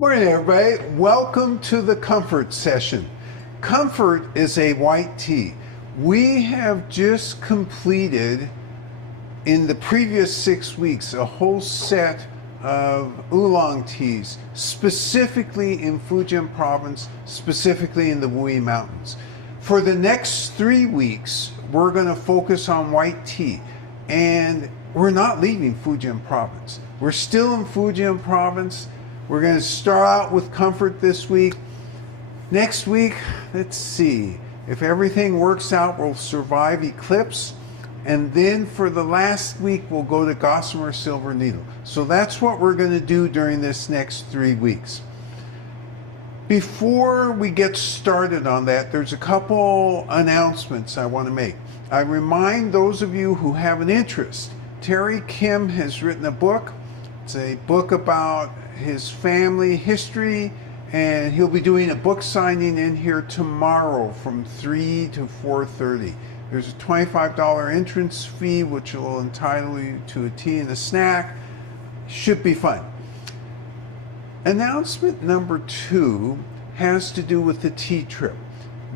Morning, everybody. Welcome to the Comfort Session. Comfort is a white tea. We have just completed, in the previous 6 weeks, a whole set of oolong teas, specifically in Fujian province, specifically in the Wuyi Mountains. For the next 3 weeks, we're going to focus on white tea, and we're not leaving Fujian province. We're still in Fujian province. We're going to start out with comfort this week. Next week, let's see. If everything works out, we'll survive eclipse. And then for the last week, we'll go to gossamer silver needle. So that's what we're going to do during this next 3 weeks. Before we get started on that, there's a couple announcements I want to make. I remind those of you who have an interest, Terry Kim has written a book. It's a book about his family history, and he'll be doing a book signing in here tomorrow from 3 to 4:30. There's a $25 entrance fee, which will entitle you to a tea and a snack. Should be fun. Announcement number 2 has to do with the tea trip.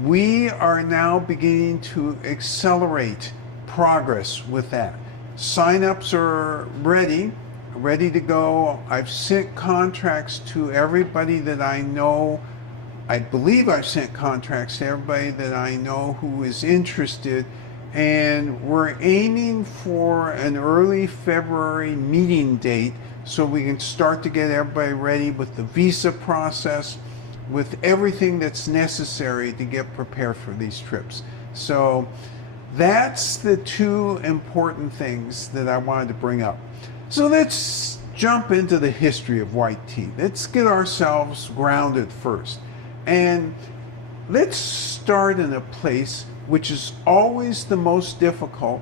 We are now beginning to accelerate progress with that. Sign-ups are ready to go. I've sent contracts to everybody that I know. I believe I've sent contracts to everybody that I know who is interested, and we're aiming for an early February meeting date so we can start to get everybody ready with the visa process, with everything that's necessary to get prepared for these trips. So that's the 2 important things that I wanted to bring up. So let's jump into the history of white tea. Let's get ourselves grounded first. And let's start in a place which is always the most difficult.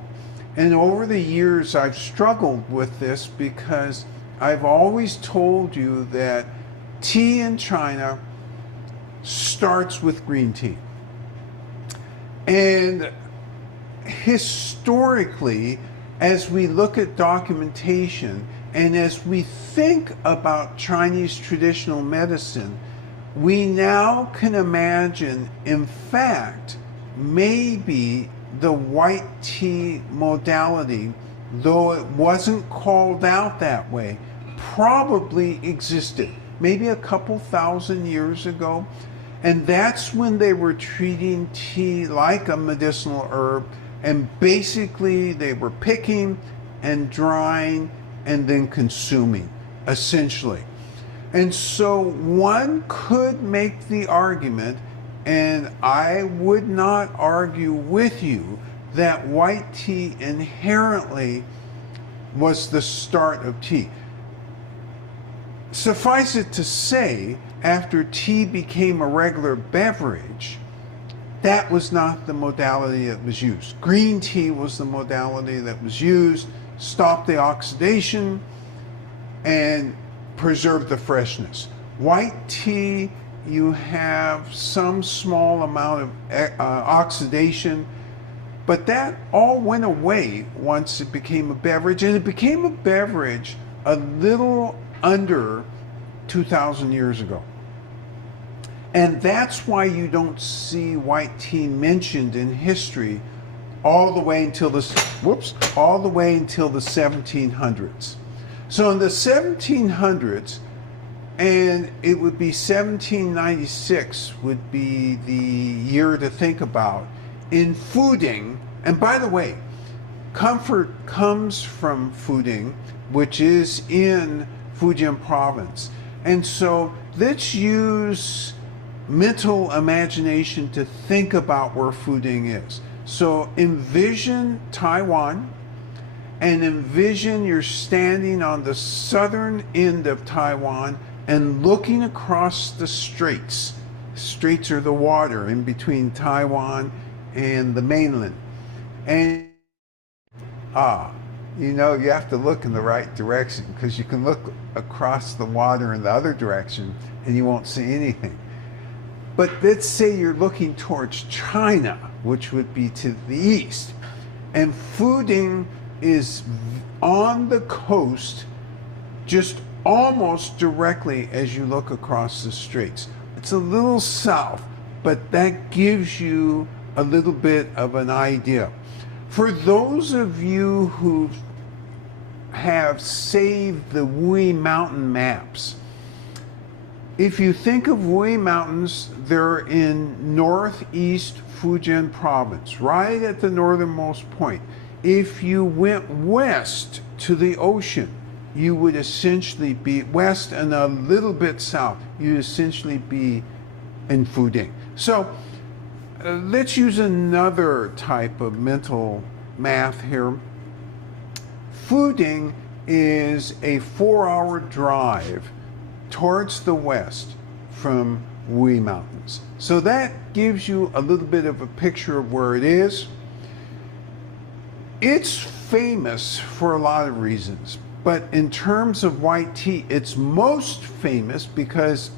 And over the years, I've struggled with this because I've always told you that tea in China starts with green tea. And historically, as we look at documentation and as we think about Chinese traditional medicine, we now can imagine, in fact, maybe the white tea modality, though it wasn't called out that way, probably existed, maybe a couple thousand years ago. And that's when they were treating tea like a medicinal herb, and basically they were picking and drying and then consuming, essentially. And so one could make the argument, and I would not argue with you, that white tea inherently was the start of tea. Suffice it to say, after tea became a regular beverage, that was not the modality that was used. Green tea was the modality that was used, stopped the oxidation, and preserved the freshness. White tea, you have some small amount of oxidation, but that all went away once it became a beverage, and it became a beverage a little under 2,000 years ago. And that's why you don't see white tea mentioned in history all the way until the 1700s. So in the 1700s, and it would be 1796 would be the year to think about, in Fuding, and by the way, comfort comes from Fuding, which is in Fujian province. And so let's use mental imagination to think about where Fuding is. So envision Taiwan, and envision you're standing on the southern end of Taiwan and looking across the straits. Straits are the water in between Taiwan and the mainland. And you know, you have to look in the right direction, because you can look across the water in the other direction and you won't see anything. But let's say you're looking towards China, which would be to the east, and Fuding is on the coast, just almost directly as you look across the straits. It's a little south, but that gives you a little bit of an idea. For those of you who have saved the Wui Mountain maps, if you think of Wui Mountains, they're in northeast Fujian province, right at the northernmost point. If you went west to the ocean, you would essentially be west and a little bit south. You'd essentially be in Fuding. So let's use another type of mental math here. Fuding is a 4-hour drive towards the west from Wui Mountains. So that gives you a little bit of a picture of where it is. It's famous for a lot of reasons, but in terms of white tea, it's most famous because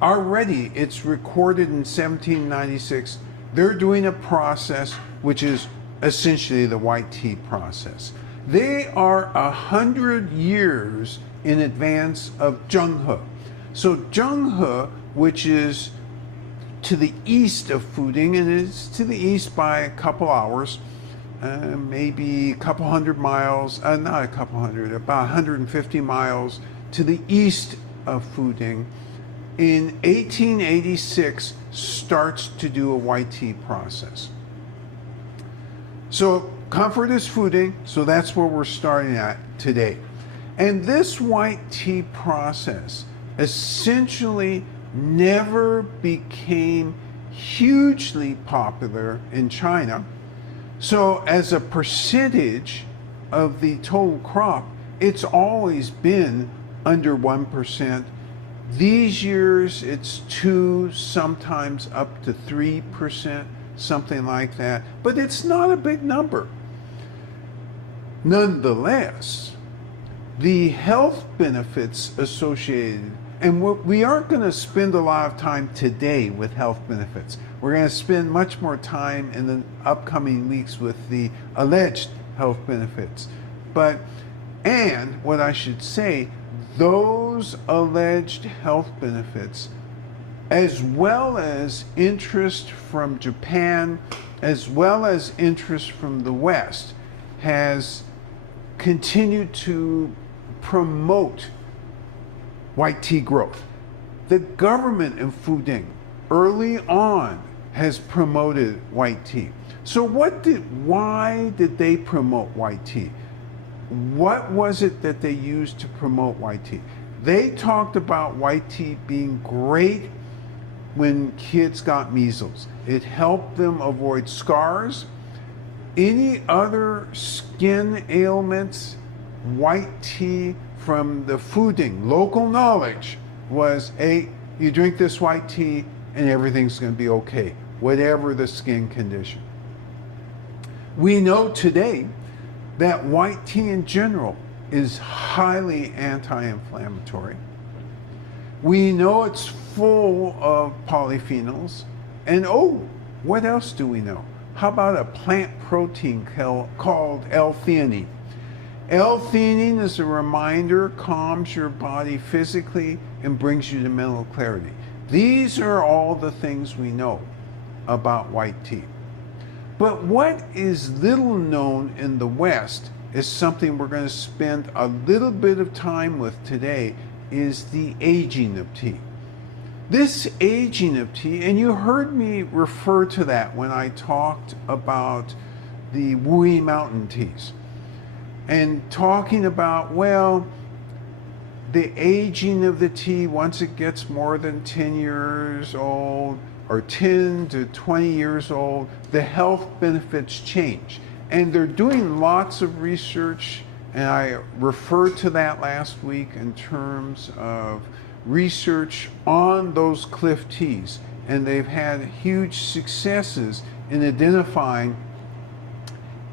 already it's recorded in 1796. They're doing a process which is essentially the white tea process. They are 100 years in advance of Zhenghe. So Zhenghe, which is to the east of Fuding, and it's to the east by a couple hours, maybe a couple hundred miles, not a couple hundred, about 150 miles to the east of Fuding, in 1886 starts to do a white tea process. So comfort is Fuding, so that's where we're starting at today. And this white tea process essentially never became hugely popular in China. So as a percentage of the total crop, it's always been under 1%. These years it's 2, sometimes up to 3%, something like that. But it's not a big number. Nonetheless, the health benefits associated, and we aren't going to spend a lot of time today with health benefits. We're going to spend much more time in the upcoming weeks with the alleged health benefits. And what I should say, those alleged health benefits, as well as interest from Japan, as well as interest from the West, has continued to promote white tea growth. The government in Fuding early on has promoted white tea. So why did they promote white tea? What was it that they used to promote white tea? They talked about white tea being great when kids got measles. It helped them avoid scars. Any other skin ailments, white tea from the Fuding local knowledge was, hey, you drink this white tea and everything's going to be okay, whatever the skin condition. We know today that white tea in general is highly anti-inflammatory. We know it's full of polyphenols. And what else do we know? How about a plant protein called L-theanine? L-theanine is a reminder, calms your body physically, and brings you to mental clarity. These are all the things we know about white tea. But what is little known in the West is something we're going to spend a little bit of time with today, is the aging of tea. This aging of tea, and you heard me refer to that when I talked about the Wui Mountain teas. And talking about, well, the aging of the tea, once it gets more than 10 years old, or 10 to 20 years old, the health benefits change. And they're doing lots of research, and I referred to that last week in terms of research on those cliff teas. And they've had huge successes in identifying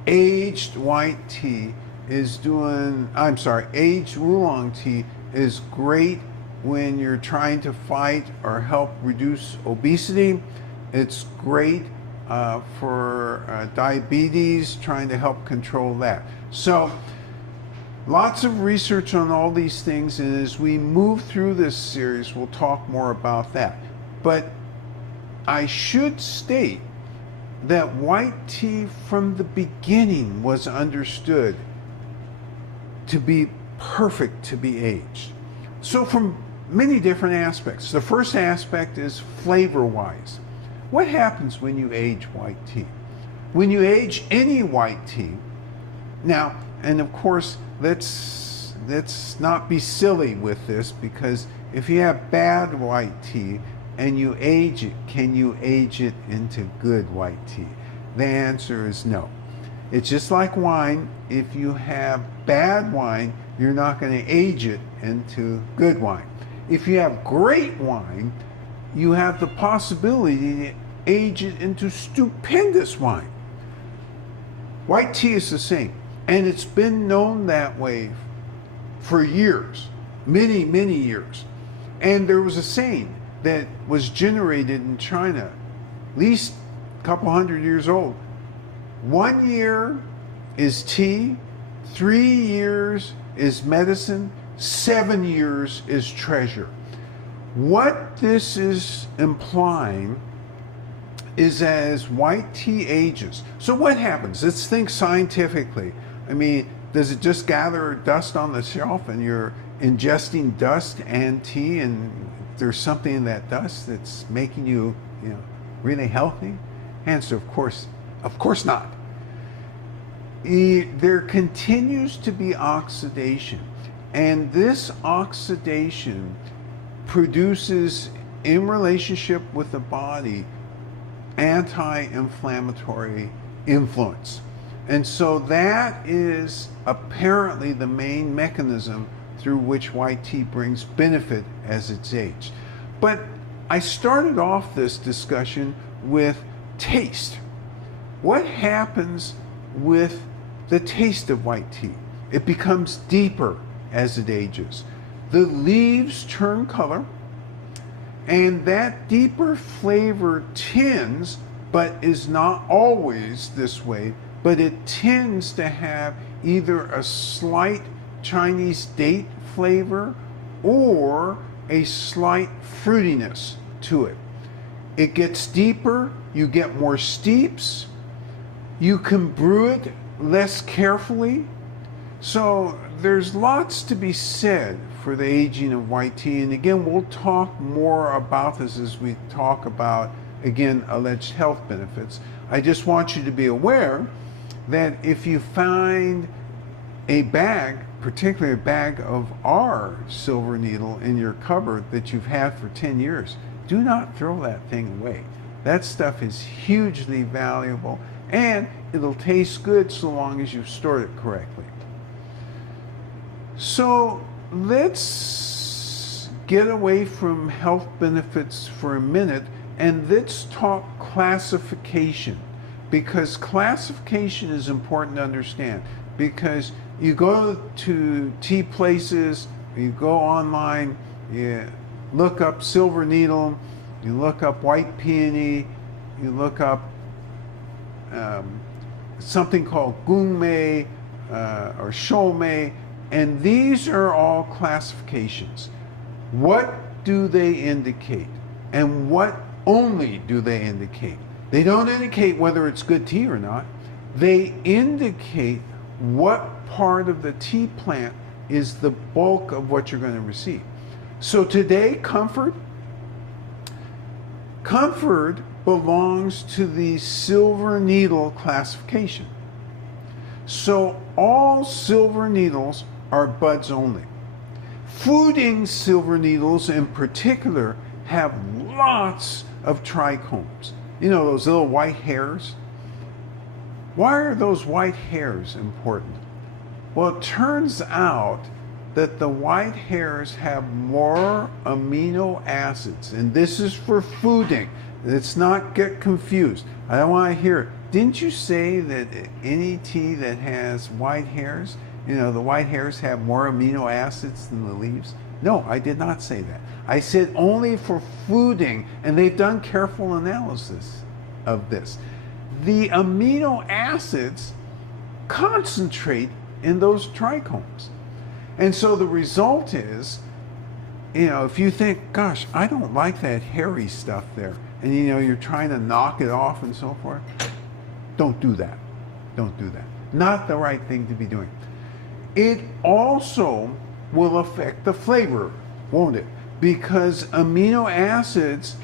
aged white tea aged oolong tea is great when you're trying to fight or help reduce obesity. It's great for diabetes, trying to help control that. So Lots of research on all these things, and as we move through this series, we'll talk more about that. But I should state that white tea from the beginning was understood to be perfect to be aged. So from many different aspects. The first aspect is flavor-wise. What happens when you age white tea? When you age any white tea, now, and of course, let's not be silly with this, because if you have bad white tea and you age it, can you age it into good white tea? The answer is no. It's just like wine. If you have bad wine, you're not going to age it into good wine. If you have great wine, you have the possibility to age it into stupendous wine. White tea is the same, and it's been known that way for years, many, many years. And there was a saying that was generated in China, at least a couple hundred years old. 1 year is tea, 3 years is medicine, 7 years is treasure. What this is implying is as white tea ages. So what happens? Let's think scientifically. I mean, does it just gather dust on the shelf and you're ingesting dust and tea, and there's something in that dust that's making you, really healthy? Answer, of course not. There continues to be oxidation, and this oxidation produces, in relationship with the body, anti-inflammatory influence. And so that is apparently the main mechanism through which white tea brings benefit as it's aged. But I started off this discussion with taste. What happens with the taste of white tea? It becomes deeper as it ages. The leaves turn color, and that deeper flavor tends, but is not always this way, but it tends to have either a slight Chinese date flavor or a slight fruitiness to it. It gets deeper, you get more steeps, you can brew it less carefully. So there's lots to be said for the aging of white tea. And again, we'll talk more about this as we talk about, again, alleged health benefits. I just want you to be aware that if you find a bag, particularly a bag of our silver needle in your cupboard that you've had for 10 years, do not throw that thing away. That stuff is hugely valuable, and it'll taste good so long as you've stored it correctly. So let's get away from health benefits for a minute, and let's talk classification, because classification is important to understand. Because you go to tea places, you go online, you look up silver needle, you look up white peony, you look up something called gungmei or shoumei, and these are all classifications. What do they indicate, and what only do they indicate? They don't indicate whether it's good tea or not. They indicate what part of the tea plant is the bulk of what you're going to receive. So today, comfort belongs to the silver needle classification. So all silver needles are buds only. Fuding silver needles in particular have lots of trichomes. You know, those little white hairs? Why are those white hairs important? Well, it turns out that the white hairs have more amino acids, and this is for Fuding. Let's not get confused. I don't want to hear it. Didn't you say that any tea that has white hairs, the white hairs have more amino acids than the leaves? No, I did not say that. I said only for Fuding, and they've done careful analysis of this. The amino acids concentrate in those trichomes. And so the result is, you know, if you think, gosh, I don't like that hairy stuff there, and you know, you're trying to knock it off and so forth, don't do that. Don't do that. Not the right thing to be doing. It also will affect the flavor, won't it? Because amino acids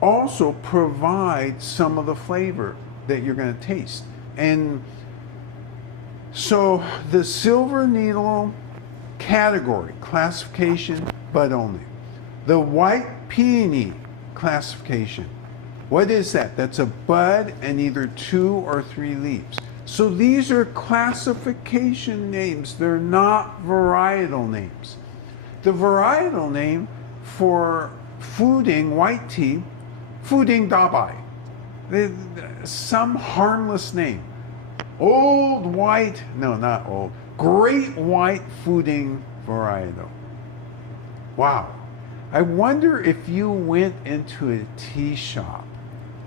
also provide some of the flavor that you're going to taste. And so the silver needle category, classification, bud only. The white peony classification. What is that? That's a bud and either 2 or 3 leaves. So these are classification names. They're not varietal names. The varietal name for Fuding white tea, Fuding dabai. Some harmless name. Old white, no, not old, great white Fuding varietal. Wow. I wonder if you went into a tea shop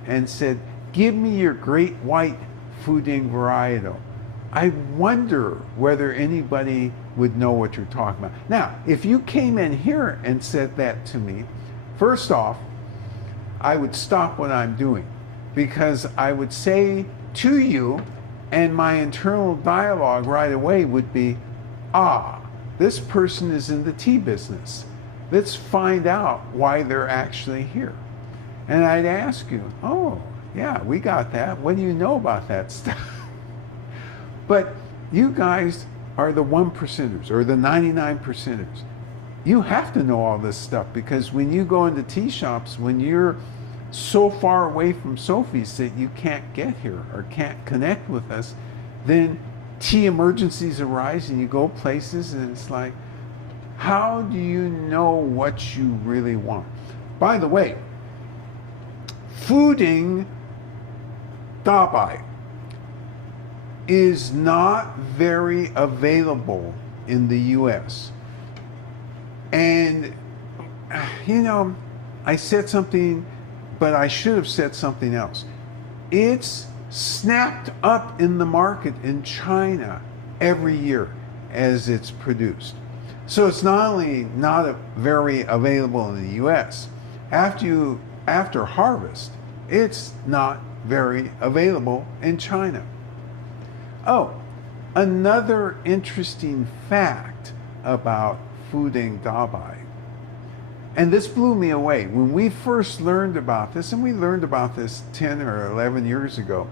and said, give me your great white Fuding varietal. I wonder whether anybody would know what you're talking about. Now, if you came in here and said that to me, first off, I would stop what I'm doing, because I would say to you, and my internal dialogue right away would be, this person is in the tea business. Let's find out why they're actually here. And I'd ask you, oh, yeah, we got that. What do you know about that stuff? But you guys are the 1%ers or the 99%ers. You have to know all this stuff, because when you go into tea shops, when you're so far away from Sophie's that you can't get here or can't connect with us, then tea emergencies arise and you go places and it's like, how do you know what you really want? By the way, Fuding dabai is not very available in the US. And, you know, I said something, but I should have said something else. It's snapped up in the market in China every year as it's produced. So it's not only not very available in the US, after harvest, it's not very available in China. Oh, another interesting fact about Fuding dabai, and this blew me away. When we first learned about this, and we learned about this 10 or 11 years ago,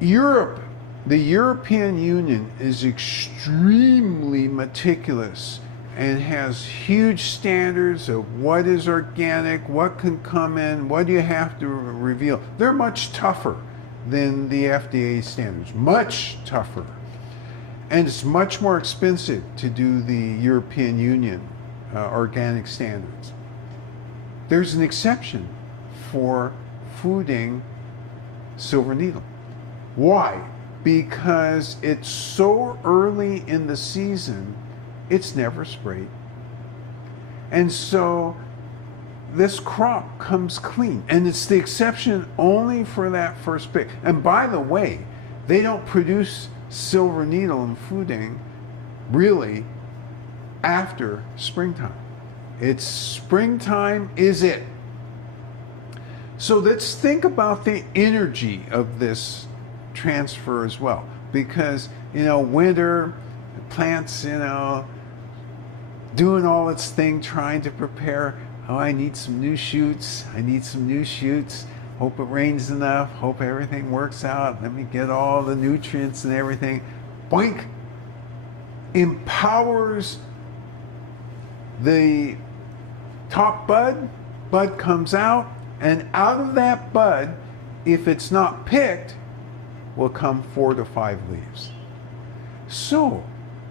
Europe, the European Union, is extremely meticulous and has huge standards of what is organic, what can come in, what do you have to reveal. They're much tougher than the FDA standards, much tougher. And it's much more expensive to do the European Union organic standards. There's an exception for Fuding silver needle. Why? Because it's so early in the season, it's never sprayed. And so this crop comes clean, and it's the exception only for that first pick. And by the way, they don't produce silver needle and Fuding really after springtime. It's springtime is it. So let's think about the energy of this transfer as well, because, you know, winter, the plants, you know, doing all its thing, trying to prepare. Oh, I need some new shoots. I need some new shoots. Hope it rains enough. Hope everything works out. Let me get all the nutrients and everything. Boink! Empowers the top bud. Bud comes out, and out of that bud, if it's not picked, will come 4 to 5 leaves. So,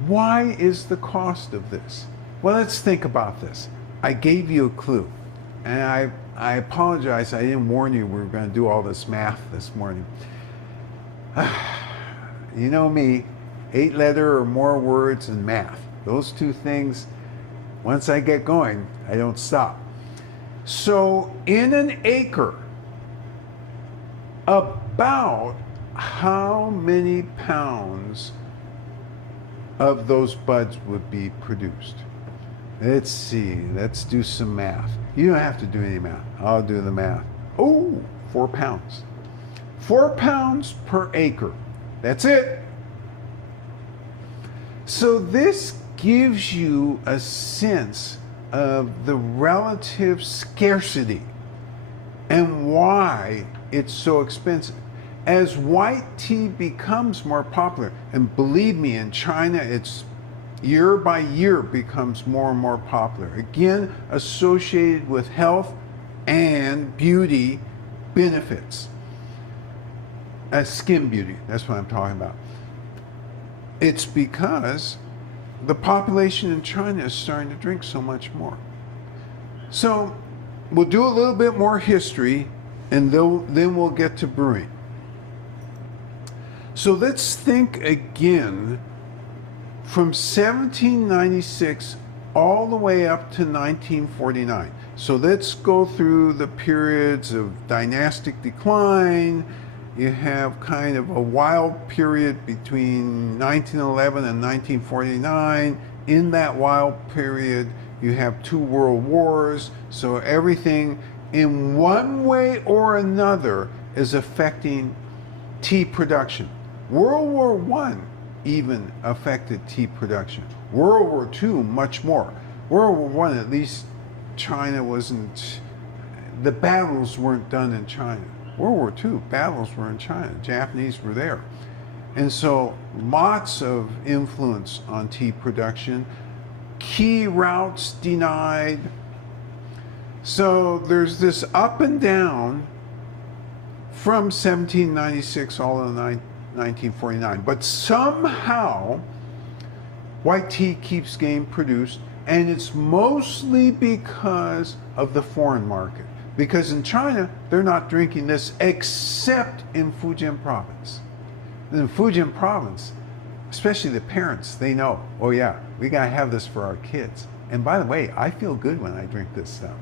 why is the cost of this? Well, let's think about this. I gave you a clue, and I apologize, I didn't warn you we were going to do all this math this morning. You know me, 8-letter or more words and math. Those two things, once I get going, I don't stop. So in an acre, about how many pounds of those buds would be produced? Let's see, let's do some math. You don't have to do any math. I'll do the math. Oh, 4 pounds. 4 pounds per acre. That's it. So this gives you a sense of the relative scarcity and why it's so expensive. As white tea becomes more popular, and believe me, in China, it's year by year becomes more and more popular. Again, associated with health and beauty benefits. Skin beauty, that's what I'm talking about. It's because the population in China is starting to drink so much more. So we'll do a little bit more history, and then we'll get to brewing. So let's think again from 1796 all the way up to 1949. So let's go through the periods of dynastic decline. You have kind of a wild period between 1911 and 1949. In that wild period, you have 2 world wars. So everything in one way or another is affecting tea production. World War I even affected tea production. World War II, much more. World War I, at least China wasn't, the battles weren't done in China. World War II, battles were in China. Japanese were there. And so lots of influence on tea production. Key routes denied. So there's this up and down from 1796 all the 1949. But somehow white tea keeps getting produced, and it's mostly because of the foreign market. Because in China, they're not drinking this except in Fujian province. In Fujian province, especially the parents, they know, oh yeah, we gotta have this for our kids. And by the way, I feel good when I drink this stuff.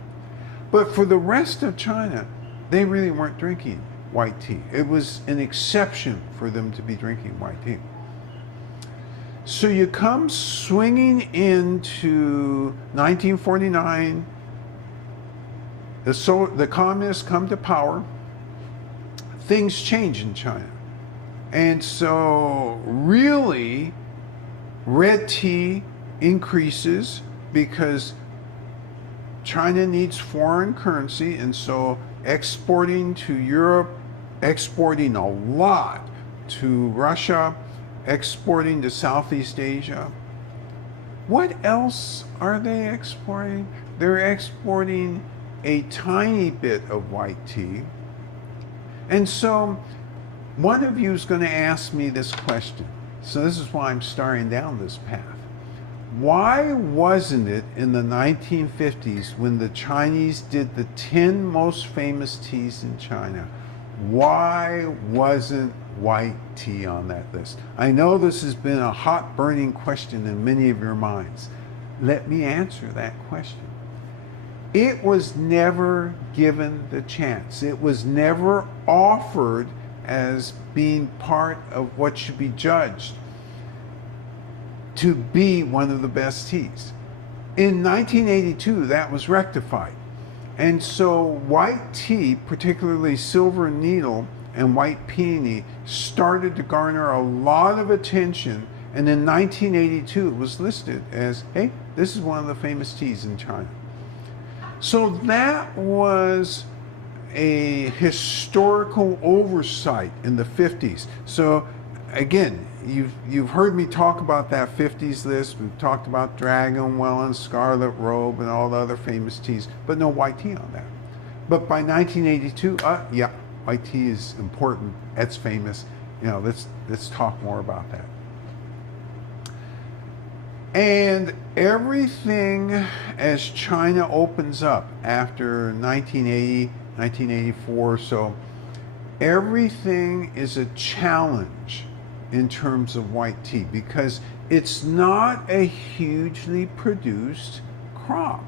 But for the rest of China, they really weren't drinking white tea. It was an exception for them to be drinking white tea. So you come swinging into 1949, the communists come to power, things change in China. And so really, red tea increases because China needs foreign currency, and so exporting to Europe, exporting a lot to Russia, exporting to Southeast Asia. What else are they exporting? They're exporting a tiny bit of white tea. And so one of you is going to ask me this question. So this is why I'm starting down this path. Why wasn't it in the 1950s, when the Chinese did the 10 most famous teas in China, why wasn't white tea on that list? I know this has been a hot burning question in many of your minds. Let me answer that question. It was never given the chance. It was never offered as being part of what should be judged to be one of the best teas. In 1982, that was rectified. And so white tea, particularly silver needle and white peony, started to garner a lot of attention. And in 1982, it was listed as, hey, this is one of the famous teas in China. So that was a historical oversight in the 50s. So again, you've heard me talk about that 50s list. We've talked about Dragonwell and Scarlet Robe and all the other famous teas, but no white tea on that. But by 1982, yeah, white tea is important. It's famous. You know, let's talk more about that. And everything, as China opens up after 1980, 1984, so everything is a challenge in terms of white tea because it's not a hugely produced crop.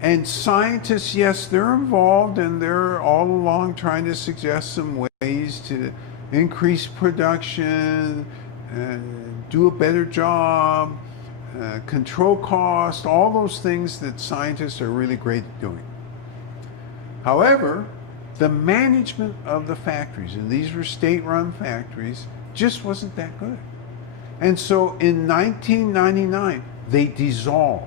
And scientists, yes, they're involved, and they're all along trying to suggest some ways to increase production, do a better job, control cost, all those things that scientists are really great at doing. However, the management of the factories, and these were state-run factories, just wasn't that good. And so in 1999, they dissolved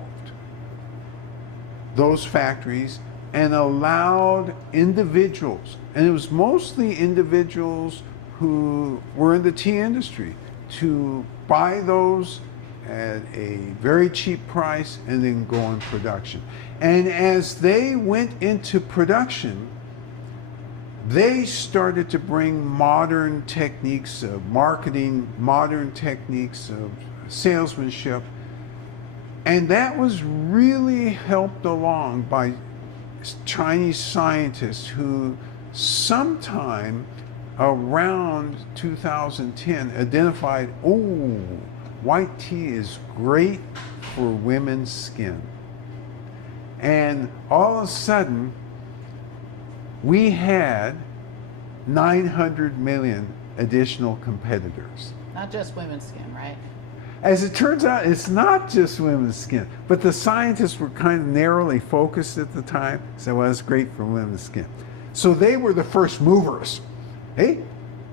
those factories and allowed individuals, and it was mostly individuals who were in the tea industry, to buy those at a very cheap price and then go in production. And as they went into production, they started to bring modern techniques of marketing, modern techniques of salesmanship, and that was really helped along by Chinese scientists who sometime around 2010 identified, oh, white tea is great for women's skin. And all of a sudden, we had 900 million additional competitors. Not just women's skin, right? As it turns out, it's not just women's skin, but the scientists were kind of narrowly focused at the time, so well, it's great for women's skin. So they were the first movers. Hey,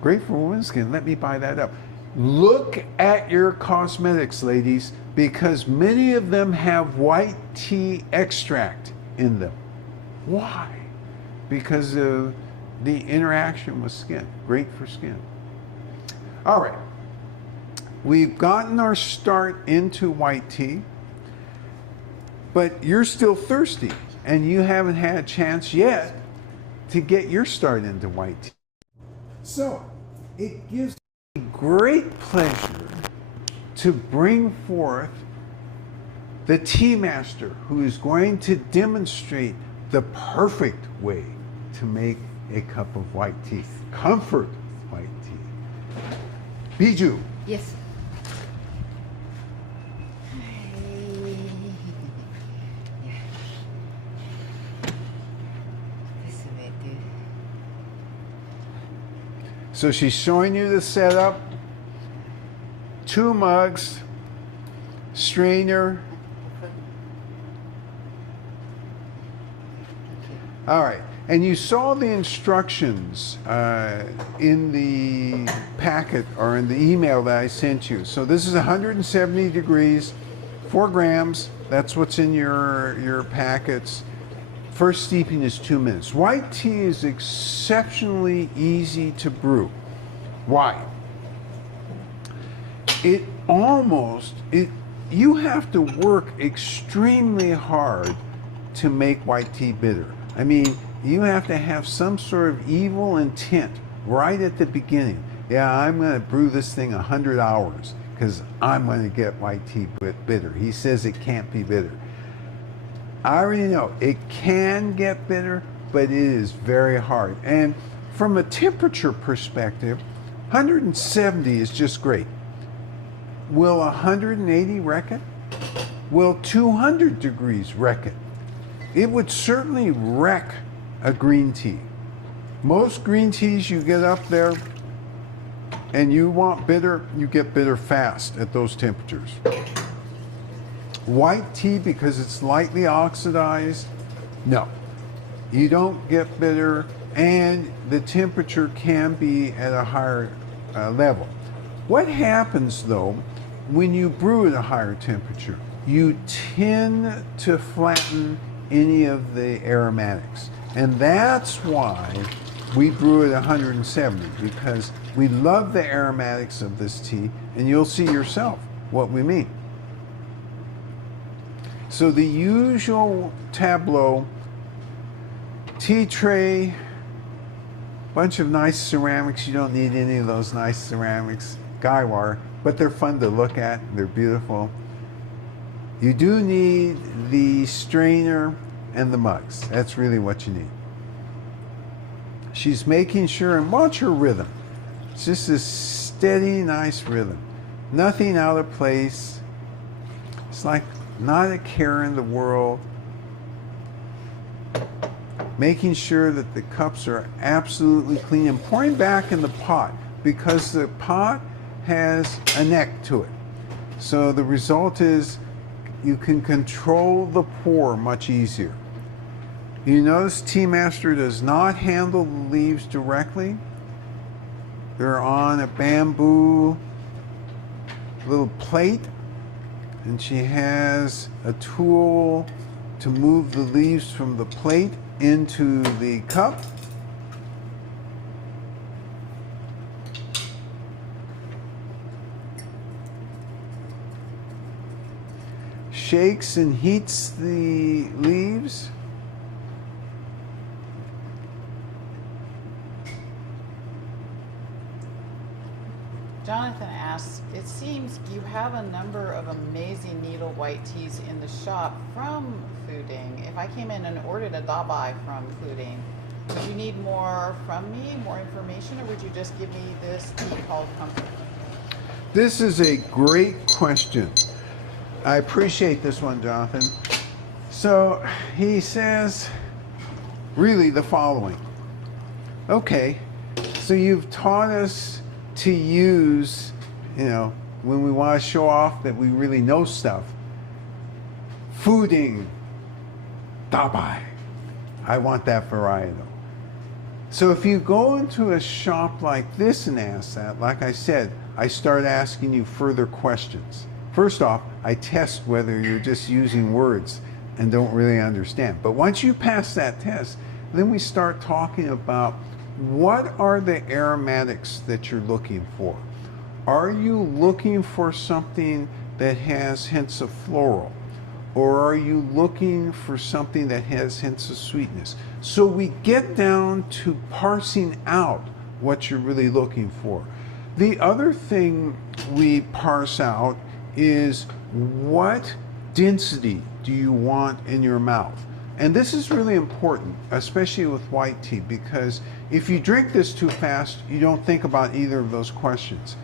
great for women's skin, let me buy that up. Look at your cosmetics, ladies, because many of them have white tea extract in them. Why? Because of the interaction with skin. Great for skin. All right. We've gotten our start into white tea, but you're still thirsty and you haven't had a chance yet to get your start into white tea. So it gives me great pleasure to bring forth the tea master who is going to demonstrate the perfect way to make a cup of white tea. Comfort white tea. Bijou. Yes. So she's showing you the setup. 2 mugs, strainer. All right, and you saw the instructions in the packet or in the email that I sent you. So this is 170 degrees, 4 grams. That's what's in your packets. First steeping is 2 minutes. White tea is exceptionally easy to brew. Why? You have to work extremely hard to make white tea bitter. I mean, you have to have some sort of evil intent right at the beginning. Yeah, I'm going to brew this thing 100 hours because I'm going to get white tea bitter. He says it can't be bitter. I already know it can get bitter, but it is very hard. And from a temperature perspective, 170 is just great. Will 180 wreck it? Will 200 degrees wreck it? It would certainly wreck a green tea. Most green teas, you get up there and you want bitter, you get bitter fast at those temperatures. White tea, because it's lightly oxidized, no. You don't get bitter, and the temperature can be at a higher level. What happens, though, when you brew at a higher temperature? You tend to flatten any of the aromatics. And that's why we brew at 170, because we love the aromatics of this tea, and you'll see yourself what we mean. So the usual tableau, tea tray, bunch of nice ceramics. You don't need any of those nice ceramics, guy wire, but they're fun to look at. They're beautiful. You do need the strainer and the mugs. That's really what you need. She's making sure, and watch her rhythm. It's just a steady, nice rhythm. Nothing out of place. It's like not a care in the world. Making sure that the cups are absolutely clean and pouring back in the pot, because the pot has a neck to it. So the result is you can control the pour much easier. You notice Tea Master does not handle the leaves directly. They're on a bamboo little plate, and she has a tool to move the leaves from the plate into the cup. Shakes and heats the leaves. Jonathan asks, it seems you have a number of amazing needle white teas in the shop from Fuding. If I came in and ordered a dabai from Fuding, would you need more from me, more information, or would you just give me this tea called Comfort? This is a great question. I appreciate this one, Jonathan. So he says really the following. Okay, so you've taught us to use, when we want to show off that we really know stuff, Fuding, dabai. I want that varietal. So if you go into a shop like this and ask that, like I said, I start asking you further questions. First off, I test whether you're just using words and don't really understand. But once you pass that test, then we start talking about what are the aromatics that you're looking for. Are you looking for something that has hints of floral? Or are you looking for something that has hints of sweetness? So we get down to parsing out what you're really looking for. The other thing we parse out is what density do you want in your mouth? And this is really important, especially with white tea, because if you drink this too fast, you don't think about either of those questions.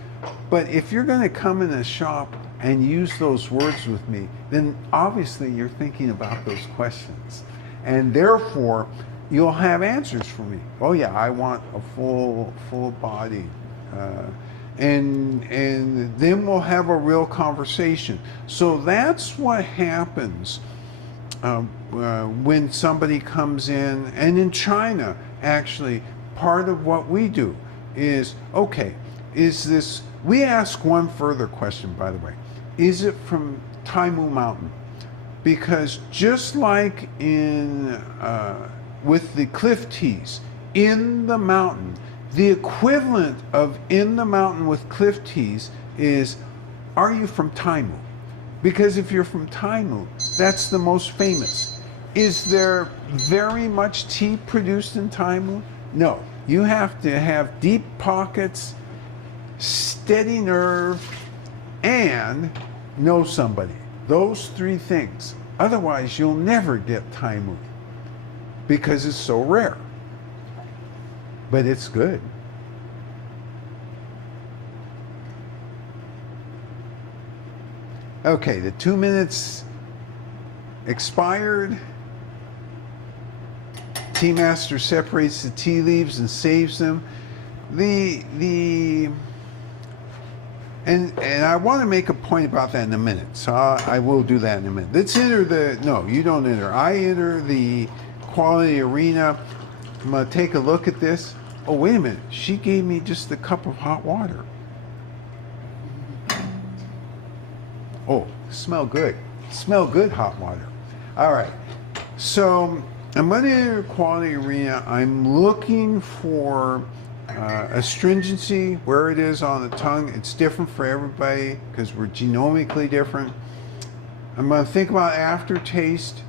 But if you're going to come in a shop and use those words with me, then obviously you're thinking about those questions. And therefore, you'll have answers for me. Oh yeah, I want a full body. And then we'll have a real conversation. So that's what happens when somebody comes in. And in China, actually, part of what we do is, okay, is this, we ask one further question, by the way. Is it from Taimu Mountain? Because just like in with the cliff teas, in the mountain, the equivalent of in the mountain with cliff teas is, are you from Taimu? Because if you're from Taimu, that's the most famous. Is there very much tea produced in Taimu? No. You have to have deep pockets, steady nerve, and know somebody. Those three things. Otherwise, you'll never get Taimu because it's so rare. But it's good. Okay, the 2 minutes expired. Tea Master separates the tea leaves and saves them. And I want to make a point about that in a minute, so I will do that in a minute. Let's enter the, no, you don't enter. I enter the quality arena. I'm going to take a look at this. Oh, wait a minute. She gave me just a cup of hot water. Oh, smell good. Smell good hot water. All right. So I'm going to enter quality arena. I'm looking for astringency, where it is on the tongue. It's different for everybody because we're genomically different. I'm going to think about aftertaste.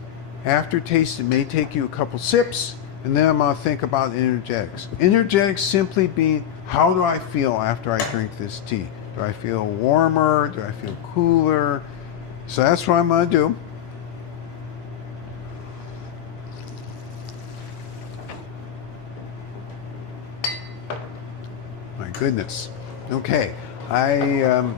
Aftertaste, it may take you a couple sips, and then I'm going to think about energetics. Energetics simply being, how do I feel after I drink this tea? Do I feel warmer? Do I feel cooler? So that's what I'm going to do. My goodness. Okay, I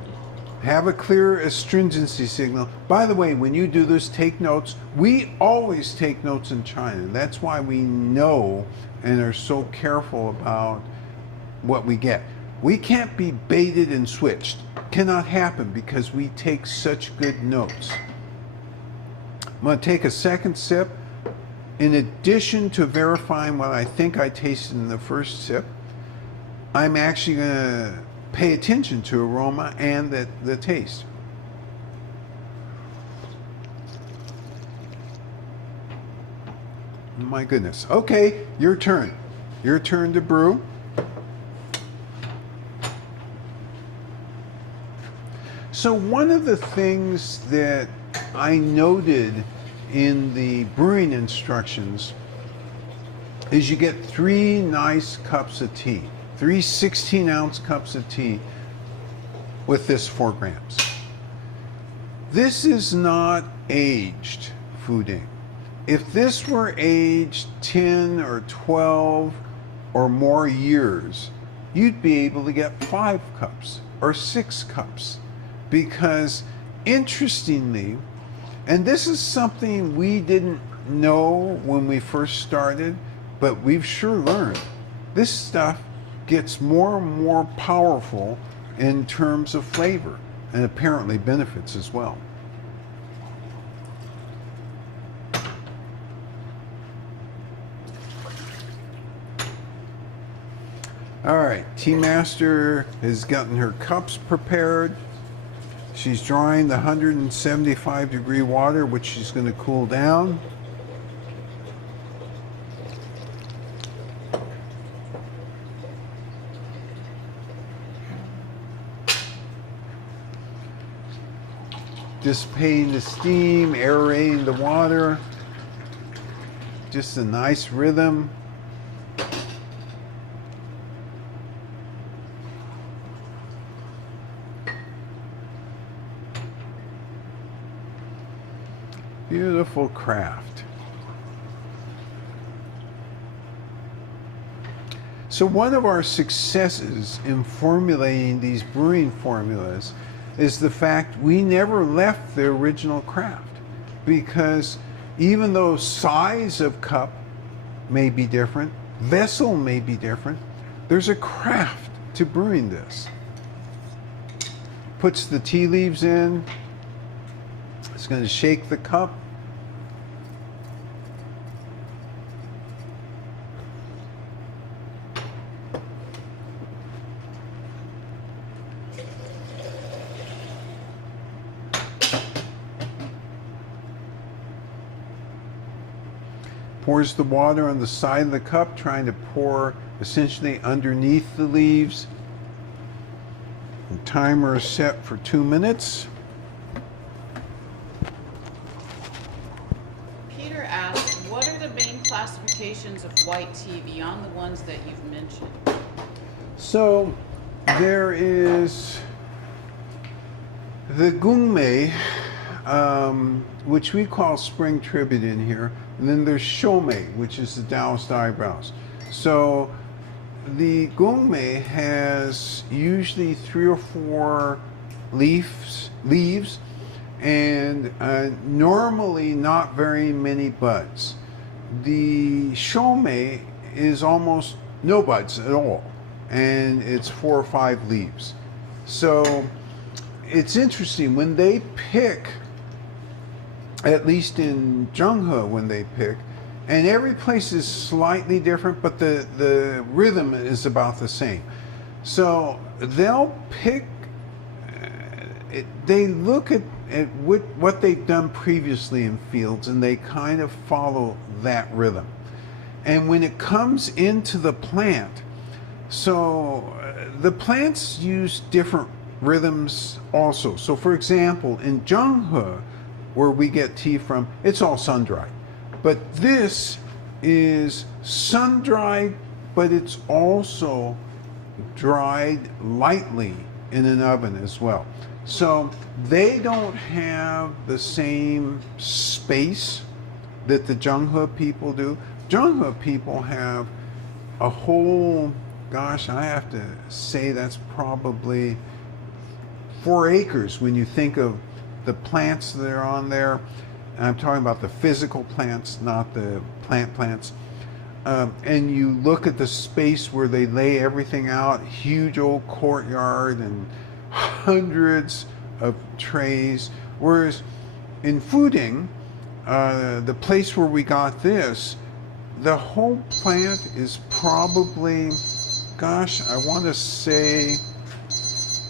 have a clear astringency signal. By the way, when you do this, take notes. We always take notes in China. That's why we know and are so careful about what we get. We can't be baited and switched. Cannot happen because we take such good notes. I'm going to take a second sip. In addition to verifying what I think I tasted in the first sip, I'm actually going to pay attention to aroma and the taste. My goodness. Okay, your turn. Your turn to brew. So one of the things that I noted in the brewing instructions is you get 3 nice cups of tea, 3 16-ounce cups of tea with this 4 grams. This is not aged Fuding. If this were aged 10 or 12 or more years, you'd be able to get 5 cups or 6 cups. Because interestingly, and this is something we didn't know when we first started, but we've sure learned, this stuff gets more and more powerful in terms of flavor and apparently benefits as well. All right, Tea Master has gotten her cups prepared. She's drawing the 175-degree water, which she's going to cool down. Dissipating the steam, aerating the water. Just a nice rhythm. Beautiful craft. So one of our successes in formulating these brewing formulas is the fact we never left the original craft, because even though size of cup may be different, vessel may be different, there's a craft to brewing this. Puts the tea leaves in. It's going to shake the cup. Pours the water on the side of the cup, trying to pour essentially underneath the leaves. The timer is set for 2 minutes. Peter asks, what are the main classifications of white tea beyond the ones that you've mentioned? So there is the gungmei, which we call spring tribute in here, and then there's shomei, which is the Taoist eyebrows. So the gungmei has usually 3 or 4 leaves, and normally not very many buds. The shomei is almost no buds at all, and it's 4 or 5 leaves. So it's interesting when they pick, at least in Zhenghe when they pick, and every place is slightly different, but the rhythm is about the same. So they'll pick, they look at what they've done previously in fields, and they kind of follow that rhythm. And when it comes into the plant, so the plants use different rhythms also. So for example, in Zhenghe, where we get tea from, it's all sun-dried. But this is sun-dried, but it's also dried lightly in an oven as well. So they don't have the same space that the Zhenghe people do. Zhenghe people have a whole, gosh, I have to say that's probably 4 acres when you think of the plants that are on there. And I'm talking about the physical plants, not the plants. and you look at the space where they lay everything out, huge old courtyard and hundreds of trays. Whereas in Fuding, the place where we got this, the whole plant is probably, gosh, I want to say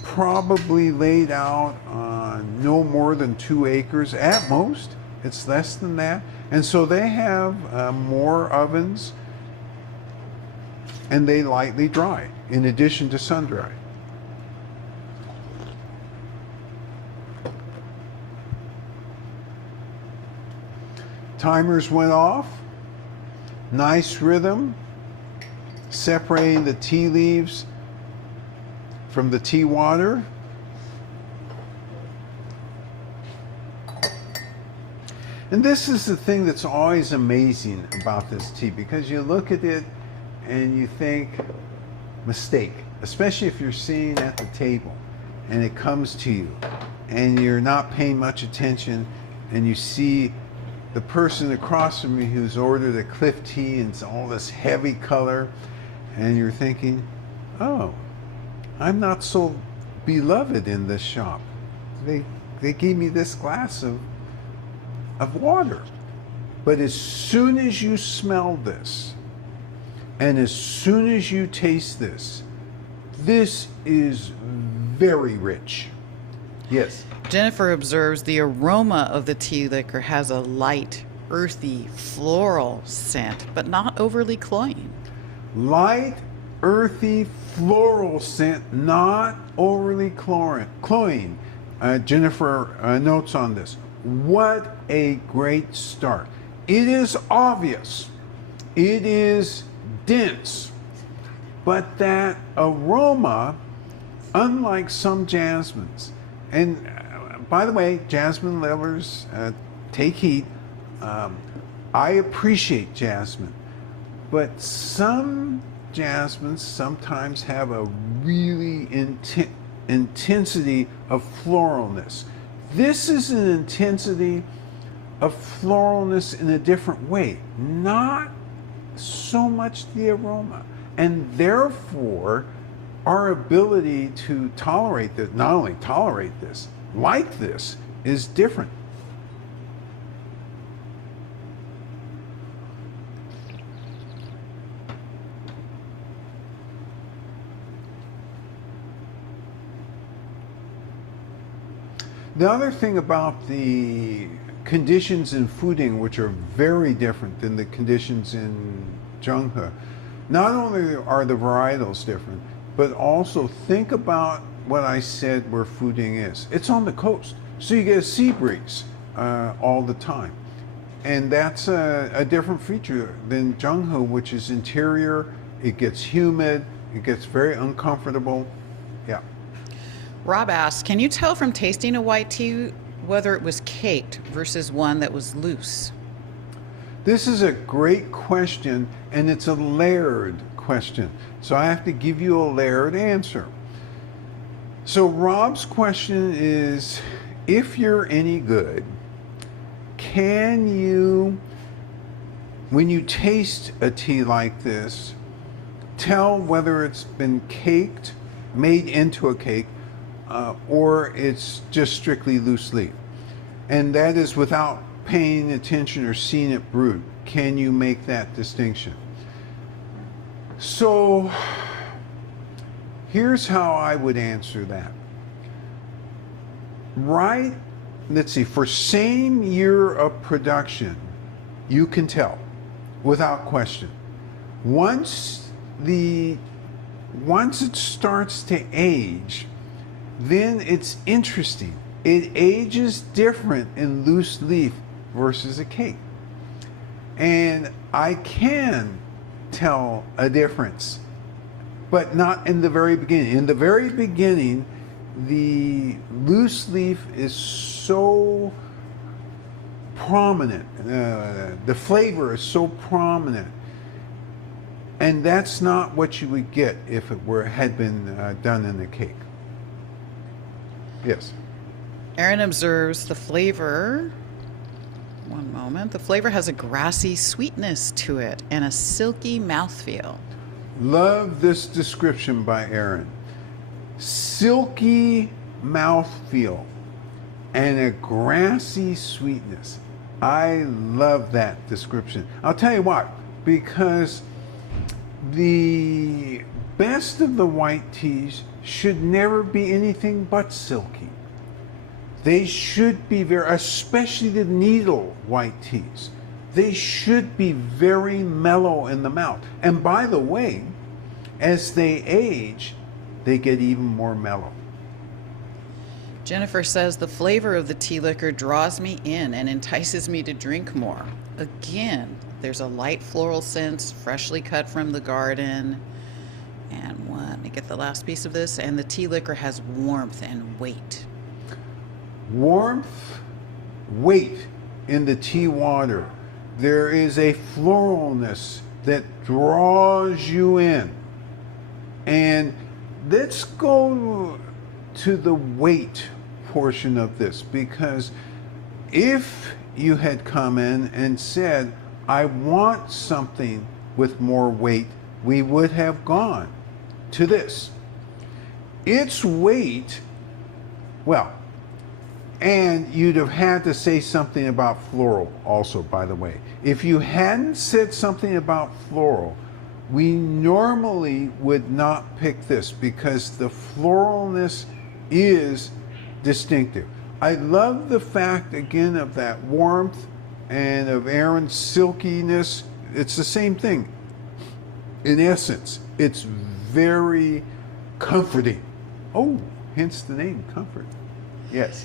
probably laid out on no more than 2 acres at most. It's less than that. And so they have more ovens, and they lightly dry in addition to sun dry. Timers went off. Nice rhythm, separating the tea leaves from the tea water. And this is the thing that's always amazing about this tea, because you look at it and you think, mistake, especially if you're sitting at the table and it comes to you and you're not paying much attention and you see the person across from you who's ordered a Cliff tea and it's all this heavy color, and you're thinking, oh, I'm not so beloved in this shop. They gave me this glass of water. But as soon as you smell this, and as soon as you taste this, this is very rich. Yes. Jennifer observes the aroma of the tea liquor has a light, earthy, floral scent, but not overly cloying. Light, earthy, floral scent, not overly cloying. Jennifer notes on this. What a great start. It is obvious. It is dense. But that aroma, unlike some jasmines, and by the way, jasmine lovers, take heed. I appreciate jasmine, but some jasmines sometimes have a really intensity of floralness. This is an intensity of floralness in a different way, not so much the aroma. And therefore, our ability to tolerate this, not only tolerate this, like this, is different. The other thing about the conditions in Fuding, which are very different than the conditions in Zhenghe, not only are the varietals different, but also think about what I said where Fuding is. It's on the coast, so you get a sea breeze all the time. And that's a different feature than Zhenghe, which is interior, it gets humid, it gets very uncomfortable. Yeah. Rob asks, can you tell from tasting a white tea whether it was caked versus one that was loose? This is a great question, and it's a layered question. So I have to give you a layered answer. So Rob's question is, if you're any good, can you, when you taste a tea like this, tell whether it's been caked, made into a cake, or it's just strictly loose leaf? And that is without paying attention or seeing it brewed. Can you make that distinction? So here's how I would answer that. Right, let's see, for same year of production, you can tell without question. Once it starts to age, then it's interesting. It ages different in loose leaf versus a cake. And I can tell a difference, but not in the very beginning. In the very beginning, the loose leaf is so prominent, the flavor is so prominent, and that's not what you would get if it had been done in a cake. Yes. Aaron observes the flavor One moment. The flavor has a grassy sweetness to it and a silky mouthfeel. Love this description by Aaron. Silky mouthfeel and a grassy sweetness. I love that description. I'll tell you why. Because the best of the white teas should never be anything but silky. They should be especially the needle white teas, they should be very mellow in the mouth. And by the way, as they age, they get even more mellow. Jennifer says the flavor of the tea liquor draws me in and entices me to drink more. Again, there's a light floral scent, freshly cut from the garden. And let me get the last piece of this. And the tea liquor has warmth and weight. Warmth, weight in the tea water. There is a floralness that draws you in. And let's go to the weight portion of this, because if you had come in and said, I want something with more weight, we would have gone to this. Its weight, well, and you'd have had to say something about floral also, by the way. If you hadn't said something about floral, we normally would not pick this because the floralness is distinctive. I love the fact, again, of that warmth and of Aaron's silkiness. It's the same thing. In essence, it's very comforting. Oh, hence the name, comfort. Yes.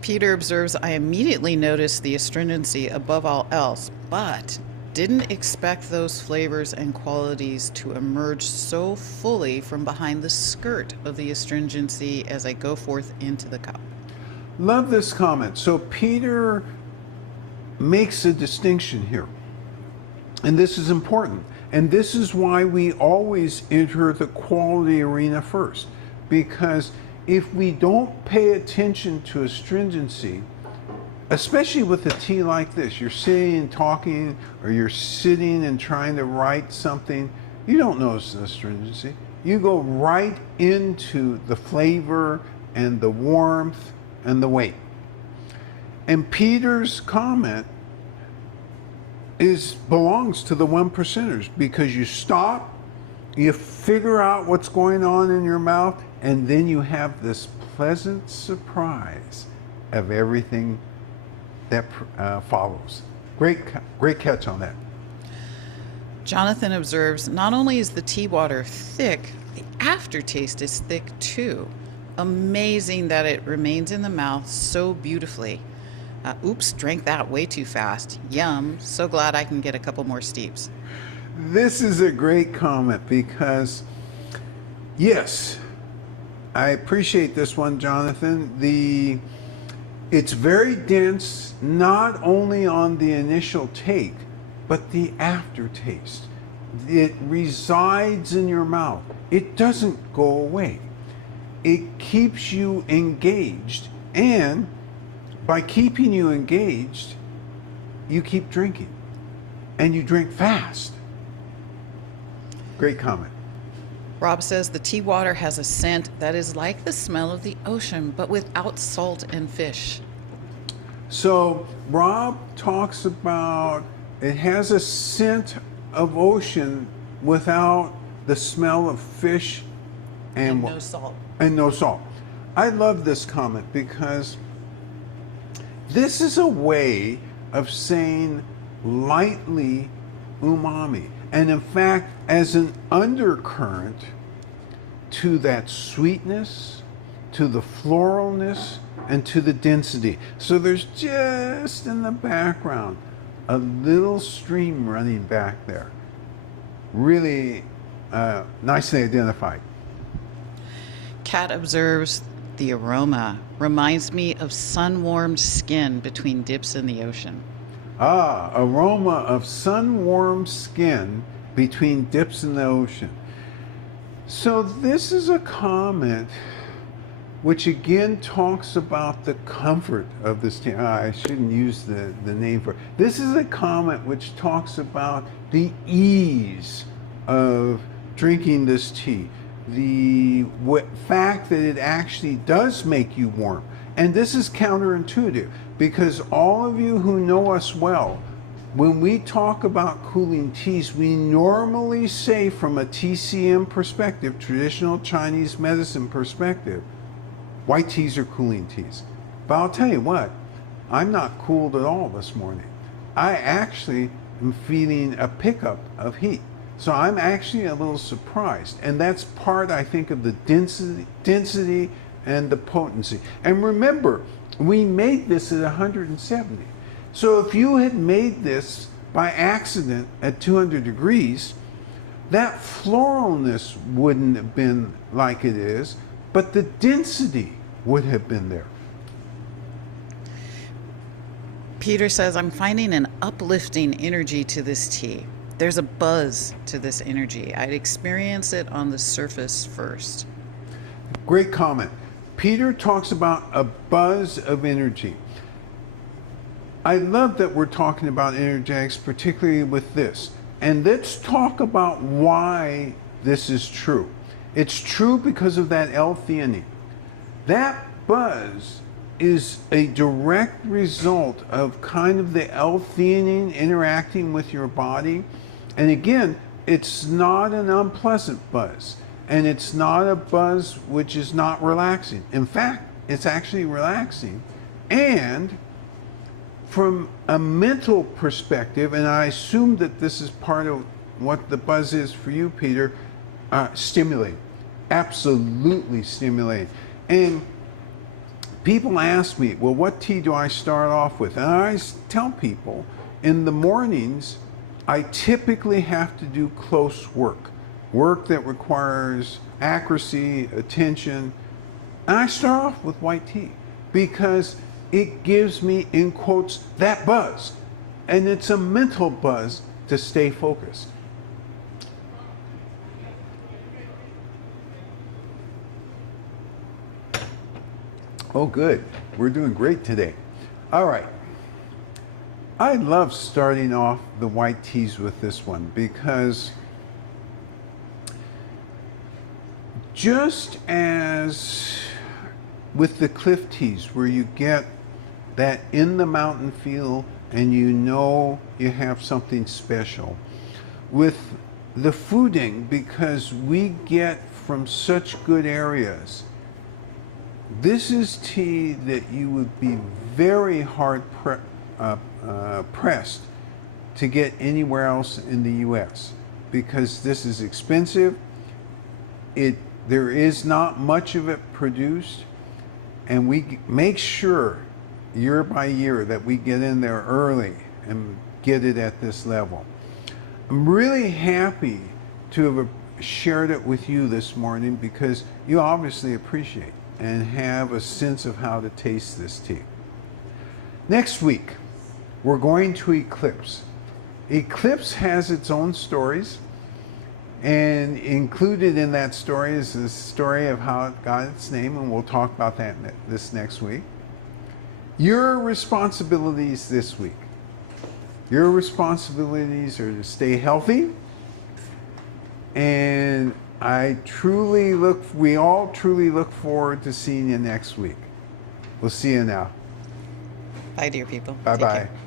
Peter observes, I immediately noticed the astringency above all else, but didn't expect those flavors and qualities to emerge so fully from behind the skirt of the astringency as I go forth into the cup. Love this comment. So Peter makes a distinction here. And this is important. And this is why we always enter the quality arena first. Because if we don't pay attention to astringency, especially with a tea like this, you're sitting and talking, or you're sitting and trying to write something, you don't notice the astringency. You go right into the flavor and the warmth and the weight. And Peter's comment belongs to the 1%ers, because you stop, you figure out what's going on in your mouth, and then you have this pleasant surprise of everything that follows. Great catch on that. Jonathan observes, not only is the tea water thick, the aftertaste is thick too. Amazing that it remains in the mouth so beautifully. Oops, drank that way too fast. Yum, so glad I can get a couple more steeps. This is a great comment because, yes, I appreciate this one, Jonathan. It's very dense, not only on the initial take, but the aftertaste. It resides in your mouth. It doesn't go away. It keeps you engaged, and by keeping you engaged, you keep drinking, and you drink fast. Great comment. Rob says the tea water has a scent that is like the smell of the ocean, but without salt and fish. So Rob talks about it has a scent of ocean without the smell of fish and no salt. And no salt. I love this comment because this is a way of saying lightly umami. And in fact, as an undercurrent to that sweetness, to the floralness, and to the density. So there's just in the background a little stream running back there. Really nicely identified. Kat observes, the aroma reminds me of sun-warmed skin between dips in the ocean. Ah, aroma of sun-warmed skin between dips in the ocean. So this is a comment which again talks about the comfort of this tea. I shouldn't use the name for it. This is a comment which talks about the ease of drinking this tea. The fact that it actually does make you warm. And this is counterintuitive because all of you who know us well, when we talk about cooling teas, we normally say from a TCM perspective, traditional Chinese medicine perspective, white teas are cooling teas. But I'll tell you what, I'm not cooled at all this morning. I actually am feeling a pickup of heat. So I'm actually a little surprised. And that's part, I think, of the density and the potency. And remember, we made this at 170. So if you had made this by accident at 200 degrees, that floralness wouldn't have been like it is, but the density would have been there. Peter says, I'm finding an uplifting energy to this tea. There's a buzz to this energy. I'd experience it on the surface first. Great comment. Peter talks about a buzz of energy. I love that we're talking about energetics, particularly with this. And let's talk about why this is true. It's true because of that L-theanine. That buzz is a direct result of kind of the L-theanine interacting with your body. And again, it's not an unpleasant buzz. And it's not a buzz which is not relaxing. In fact, it's actually relaxing. And from a mental perspective, and I assume that this is part of what the buzz is for you, Peter, stimulating. Absolutely stimulating. And people ask me, well, what tea do I start off with? And I tell people, in the mornings, I typically have to do close work that requires accuracy, attention. And I start off with white tea because it gives me, in quotes, that buzz. And it's a mental buzz to stay focused. Oh, good. We're doing great today. All right. I love starting off the white teas with this one because just as with the cliff teas where you get that in the mountain feel and you know you have something special, with the Fuding, because we get from such good areas, this is tea that you would be very hard pressed to get anywhere else in the US because this is expensive. There is not much of it produced, and we make sure year by year that we get in there early and get it at this level. I'm really happy to have shared it with you this morning because you obviously appreciate and have a sense of how to taste this tea. Next week, we're going to Eclipse. Eclipse has its own stories, and included in that story is the story of how it got its name, and we'll talk about that this next week. Your responsibilities this week. Your responsibilities are to stay healthy, and we all truly look forward to seeing you next week. We'll see you now. Bye, dear people. Bye-bye.